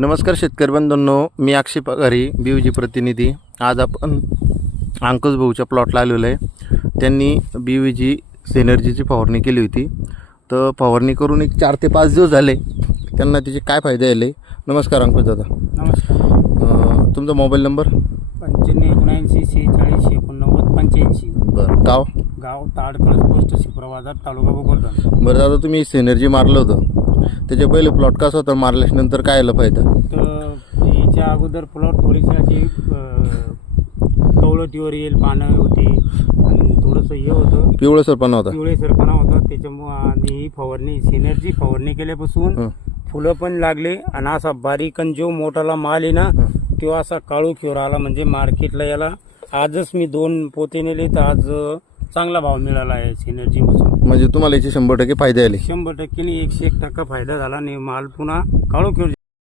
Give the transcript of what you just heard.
नमस्कार शेतकरी बंधूंनो, मी अक्षय पगारी बीयूजी प्रतिनिधी। आज आपण अंकुश भाऊच्या प्लॉटला आलेलो आहे। त्यांनी बीयूजी सिनर्जीची फवारणी केली होती। तर फवारणी करून एक 4 ते 5 दिवस झाले। त्यांना त्याचे काय फायदे आले? नमस्कार अंकुश दादा। नमस्कार। तुमचा मोबाईल नंबर? 9579468985। बरं, गाव ताडकळस पोस्ट शिप्रवाजार तालुका भोकरदन। बरं दादा, तुम्ही सिनर्जी मारलं होतं, त्याच्या पहिले प्लॉट कसा होता, मारल्यानंतर काय आला फायदा? तर याच्या अगोदर प्लॉट थोडीशी अशी कवळटीवर येईल, पानं होती आणि थोडंसं हे होतं, पिवळसरपणा होता। पिवळेसरपणा होता। त्याच्यामुळे आधी ही फवारणी सिनर्जी फवारणी केल्यापासून फुलं पण लागले आणि असा बारीक आणि जो मोठाला माल आहे ना तो असा काळू किवर आला। म्हणजे मार्केटला याला आजच मी 2 पोते नेले तर आज चांगला भाव मिळाला आहे सिनर्जी पासून। म्हणजे तुम्हाला याचे 100% फायदे आले? 100% 101% फायदा झाला आणि माल पुन्हा काळू किवर